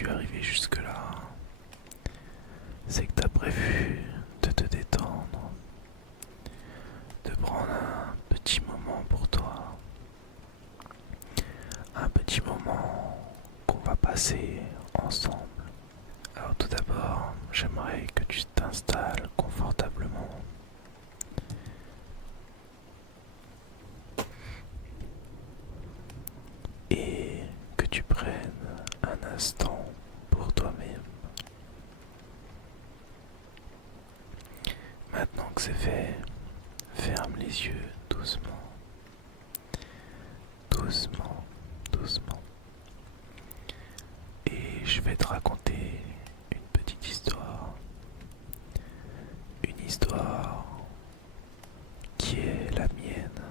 tu es arrivé jusque-là, c'est que tu as prévu de te détendre, de prendre un petit moment pour toi, un petit moment qu'on va passer ensemble. Alors tout d'abord, j'aimerais que tu t'installes confortablement et que tu prennes un instant pour toi-même. Maintenant que c'est fait, ferme les yeux doucement, doucement, doucement. Et je vais te raconter une petite histoire. Une histoire qui est la mienne.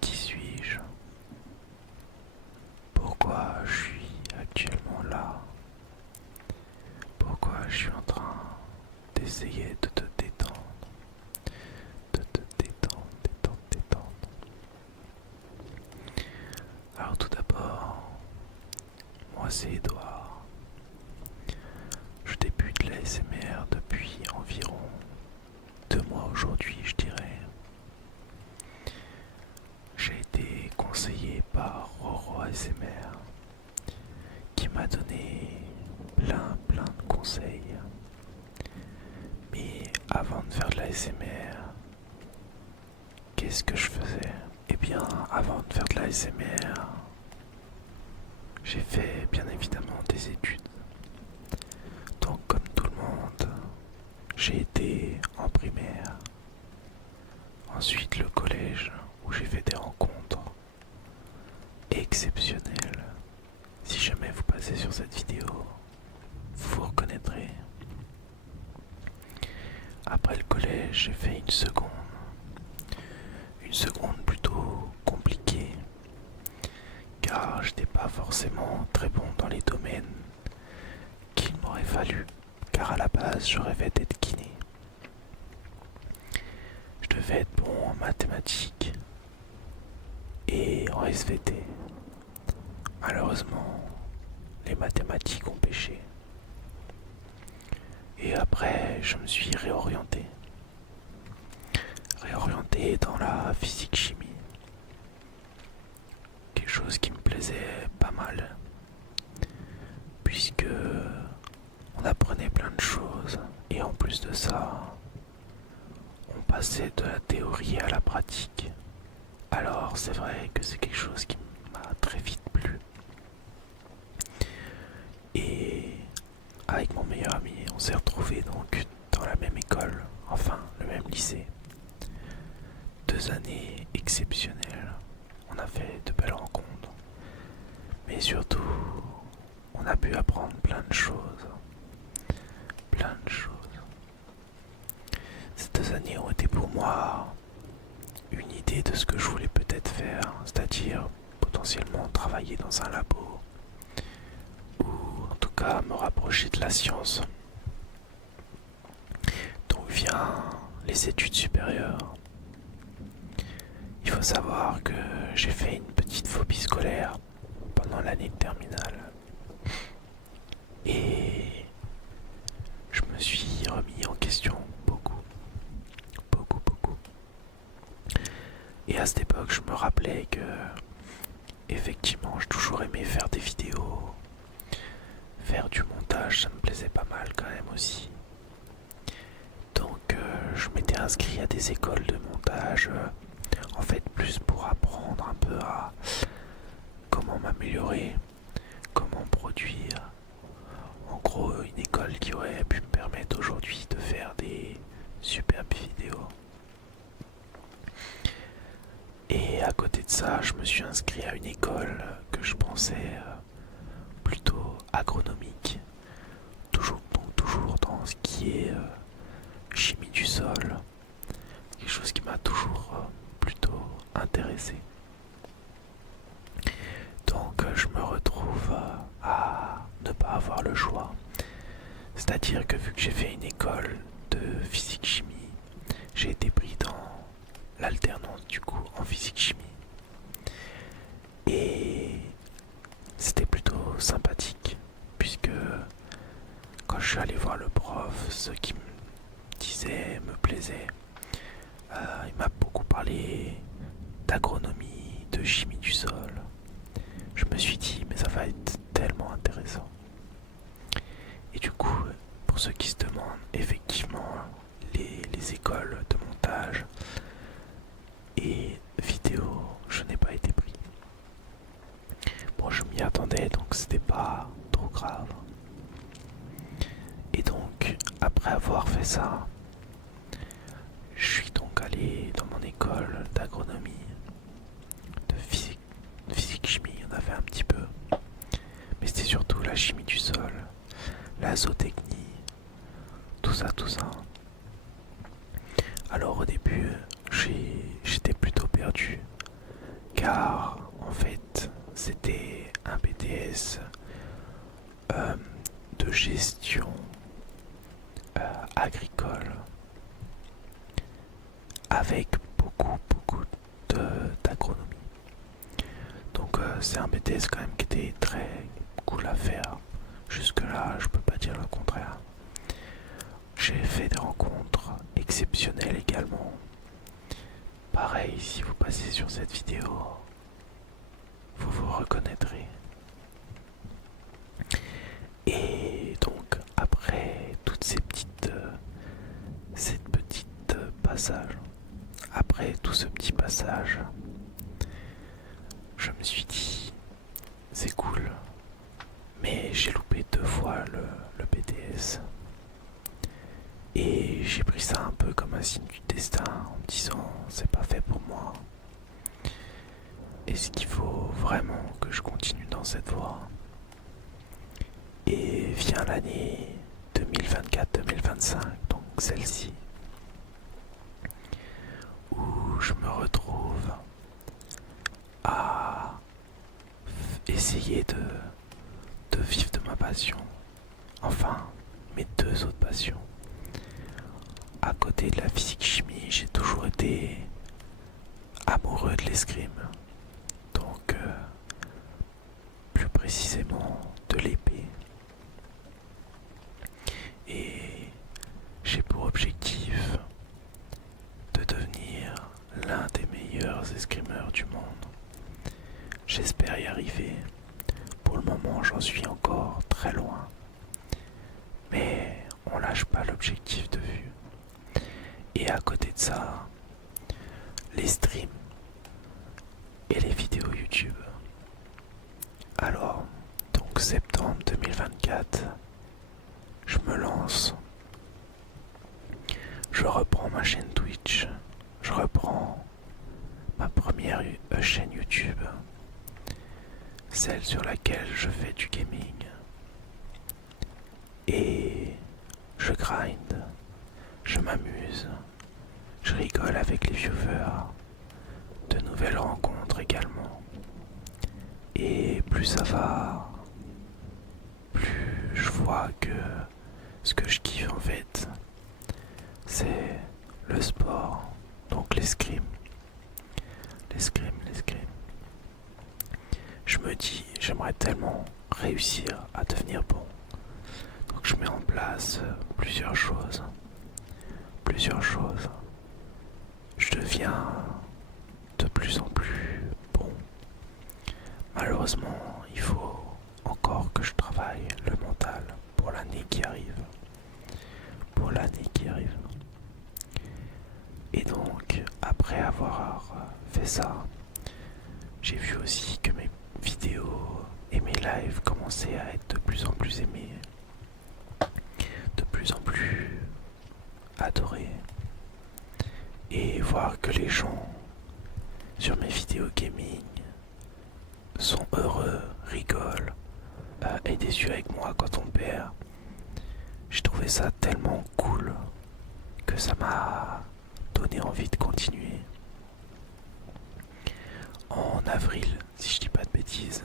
Qui suis-je? Pourquoi je suis actuellement là? Pourquoi je suis en train d'essayer de te détendre? De te détendre, détendre, détendre. Alors tout d'abord, moi c'est Edouard. Je débute l'ASMR depuis environ 2 mois aujourd'hui, je dirais. J'ai été conseillé par Roro ASMR qui m'a donné plein de conseils. Mais avant de faire de l'ASMR, qu'est-ce que je faisais? Eh bien, avant de faire de l'ASMR, j'ai fait bien évidemment des études. Donc comme tout le monde, j'ai été en primaire, ensuite le collège où j'ai fait des rencontres exceptionnelles. Si jamais vous passez sur cette vidéo, vous vous reconnaîtrez. Après le collège, j'ai fait une seconde plutôt compliquée, car j'étais pas forcément très bon dans les domaines qu'il m'aurait fallu, car à la base je rêvais d'être kiné. Je devais être bon en mathématiques et en SVT. Malheureusement, les mathématiques ont péché. Et après, je me suis réorienté dans la physique-chimie. Quelque chose qui me plaisait pas mal, puisque on apprenait plein de choses et en plus de ça, on passait de la théorie à la pratique. Alors c'est vrai que c'est quelque chose qui m'a très vite plu. Et avec mon meilleur ami, on s'est retrouvés donc dans la même école, enfin le même lycée. 2 années exceptionnelles. On a fait de belles rencontres. Mais surtout, on a pu apprendre plein de choses. Plein de choses. Ces 2 années ont été pour moi une idée de ce que je voulais peut-être faire, c'est-à-dire potentiellement travailler dans un labo ou en tout cas me rapprocher de la science. Donc vient les études supérieures. Il faut savoir que j'ai fait une petite phobie scolaire pendant l'année de terminale et je me suis remis en question beaucoup. Et à cette époque, je me rappelais que effectivement, j'ai toujours aimé faire des vidéos, faire du montage, ça me plaisait pas mal quand même aussi. Donc je m'étais inscrit à des écoles de montage, en fait plus pour apprendre un peu à comment m'améliorer, comment produire. En gros, une école qui aurait pu me permettre aujourd'hui de faire des superbes vidéos. Et à côté de ça, je me suis inscrit à une école que je pensais plutôt agronomique, toujours dans ce qui est chimie du sol, quelque chose qui m'a toujours plutôt intéressé. Donc je me retrouve à ne pas avoir le choix. C'est-à-dire que vu que j'ai fait une école de physique-chimie, j'ai été pris dans l'alternance du coup en physique-chimie. Et c'était plutôt sol. Je me suis dit, mais ça va être tellement intéressant. Et du coup, pour ceux qui se demandent, effectivement, les écoles de montage et vidéo, je n'ai pas été pris. Bon, je m'y attendais, donc c'était pas trop grave. Et donc, après avoir fait ça, je suis donc allé dans mon école d'agronomie, de physique-chimie, il y en avait un petit peu. Mais c'était surtout la chimie du sol, la zootechnie, tout ça, tout ça. Alors au début, j'étais plutôt perdu, car en fait, c'était un BTS de gestion agricole avec beaucoup d'agronomie. Donc c'est un BTS quand même qui était très cool à faire. Jusque là, je peux pas dire le contraire. J'ai fait des rencontres exceptionnelles également. Pareil, si vous passez sur cette vidéo, vous vous reconnaîtrez. Et donc après toutes ces petites passages, après tout ce petit passage, je me suis dit, c'est cool, mais j'ai loupé 2 fois le BTS. Et j'ai pris ça un peu comme un signe du destin en me disant, c'est pas fait pour moi. Est-ce qu'il faut vraiment que je continue dans cette voie? Et vient l'année 2024-2025, donc celle-ci, où je me retrouve à essayer de vivre de ma passion. Enfin, mes 2 autres passions. À côté de la physique-chimie, j'ai toujours été amoureux de l'escrime. Donc, plus précisément de l'épée. Et j'ai pour objectif de devenir l'un des meilleurs escrimeurs du monde. J'espère y arriver. Pour le moment, j'en suis encore très loin. Mais on lâche pas l'objectif de vue. Et à côté de ça, les streams et les vidéos YouTube. Alors, donc septembre 2024, je me lance. Je reprends ma chaîne Twitch. Je reprends ma première chaîne YouTube. Celle sur laquelle je fais du gaming. Et je grind. Je m'amuse. Je rigole avec les viewers. De nouvelles rencontres également. Et plus ça va, plus je vois que ce que je kiffe en fait, c'est le sport, donc l'escrime. L'escrime. Je me dis, j'aimerais tellement réussir à devenir bon. Donc je mets en place plusieurs choses. Je deviens de plus en plus bon. Malheureusement, il faut encore que je travaille le mental pour l'année qui arrive. Et donc, après avoir fait ça, j'ai vu aussi que mes vidéos et mes lives commençaient à être de plus en plus aimés, de plus en plus adorés. Et voir que les gens sur mes vidéos gaming sont heureux, rigolent, et déçus avec moi quand on perd. J'ai trouvé ça tellement cool que ça m'a donné envie de continuer. En avril, si je dis pas de bêtises,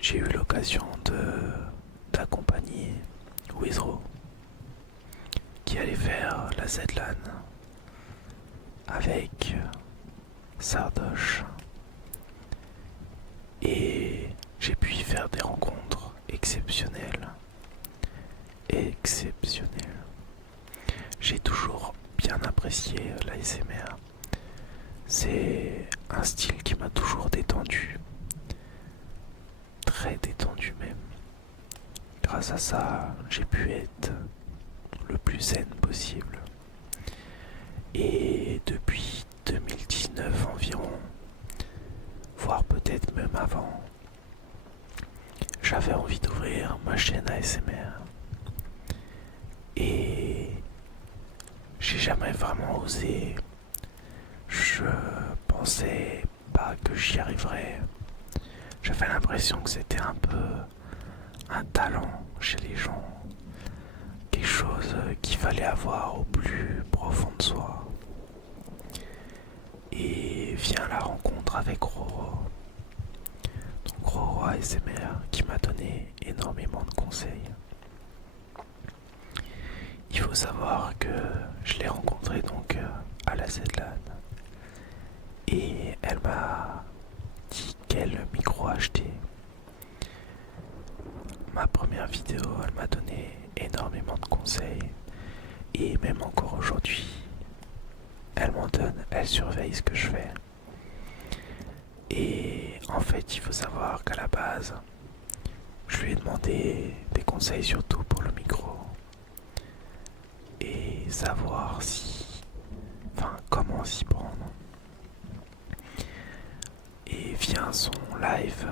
j'ai eu l'occasion d'accompagner Wizro qui allait faire la Z-LAN avec Sardoche. Et j'ai pu y faire des rencontres exceptionnelles. J'ai toujours bien apprécié l'ASMR. C'est un style qui m'a toujours détendu. détendu, très détendu même. Grâce à ça, j'ai pu être le plus zen possible. Et depuis 2019 environ, voire peut-être même avant, j'avais envie d'ouvrir ma chaîne ASMR. Et j'ai jamais vraiment osé. Je pensais pas que j'y arriverais. J'avais l'impression que c'était un peu un talent chez les gens. Quelque chose qu'il fallait avoir au plus profond de soi. Et vient la rencontre avec Roro. Donc Roro ASMR qui m'a donné énormément de conseils. Il faut savoir que je l'ai rencontrée donc à la ZLAN. Et elle m'a dit quel micro acheter. Ma première vidéo, elle m'a donné énormément de conseils. Et même encore aujourd'hui, elle m'en donne, elle surveille ce que je fais. Et en fait, il faut savoir qu'à la base, je lui ai demandé des conseils surtout pour le micro. Et savoir comment s'y prendre. Et vient son live,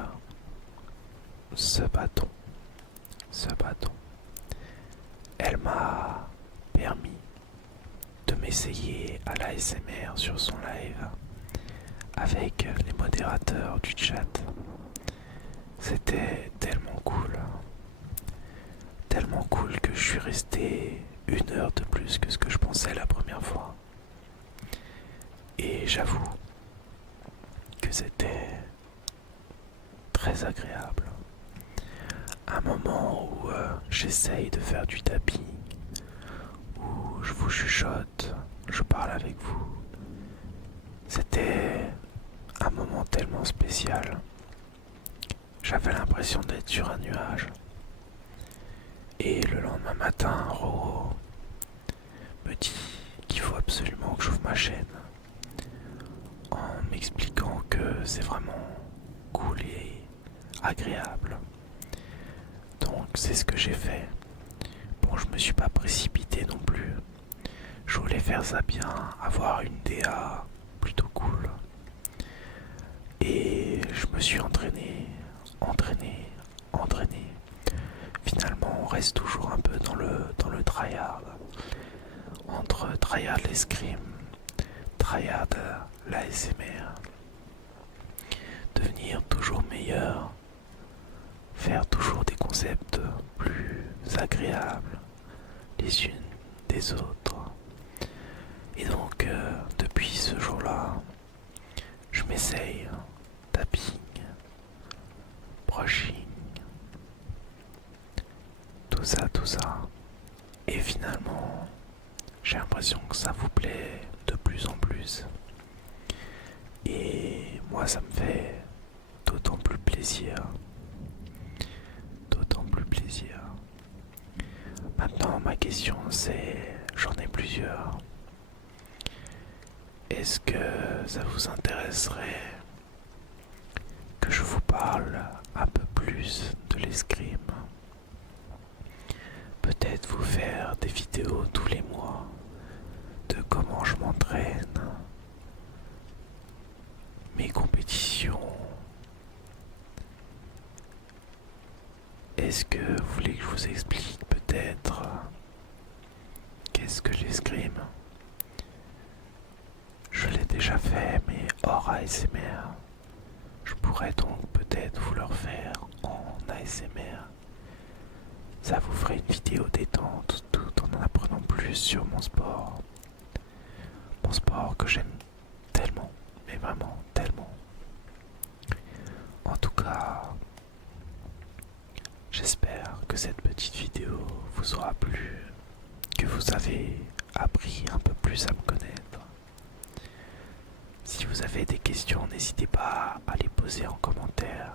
ce bâton, elle m'a permis de m'essayer à l'ASMR sur son live avec les modérateurs du chat. C'était tellement cool que je suis resté 1 heure de plus que ce que je pensais la première fois. Et j'avoue que c'était très agréable. Un moment où j'essaye de faire du tapping, où je vous chuchote, je parle avec vous. C'était un moment tellement spécial. J'avais l'impression d'être sur un nuage. Et le lendemain matin, Roro me dit qu'il faut absolument que j'ouvre ma chaîne, en m'expliquant que c'est vraiment cool et agréable. Donc c'est ce que j'ai fait. Bon, je me suis pas précipité non plus. Je voulais faire ça bien, avoir une DA plutôt cool. Et je me suis entraîné. Finalement, on reste toujours un peu dans le tryhard. Entre tryhard l'escrime, tryhard l'ASMR. Devenir toujours meilleur. Faire toujours des concepts plus agréables les unes des autres. Et donc, depuis ce jour-là, je m'essaye tapping, brushing, tout ça. Et finalement, j'ai l'impression que ça vous plaît de plus en plus. Et moi, ça me fait d'autant plus plaisir. Maintenant, ma question c'est, j'en ai plusieurs. Est-ce que ça vous intéresserait que je vous parle un peu plus de l'escrime? Peut-être vous faire des vidéos tous les mois de comment je m'entraîne, mes compétitions. Est-ce que vous voulez que je vous explique peut-être qu'est-ce que l'escrime? Je l'ai déjà fait, mais hors ASMR. Je pourrais donc peut-être vous le refaire en ASMR. Ça vous ferait une vidéo détente tout en apprenant plus sur mon sport. Mon sport que j'aime tellement, mais vraiment tellement. En tout cas, j'espère que cette petite vidéo vous aura plu, que vous avez appris un peu plus à me connaître. Si vous avez des questions, n'hésitez pas à les poser en commentaire.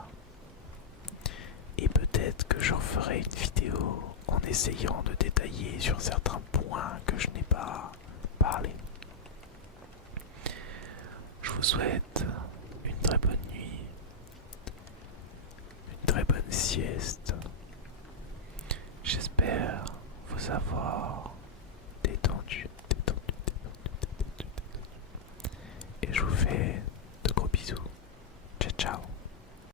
Et peut-être que je referai une vidéo en essayant de détailler sur certains points que je n'ai pas parlé. Je vous souhaite une très bonne nuit savoir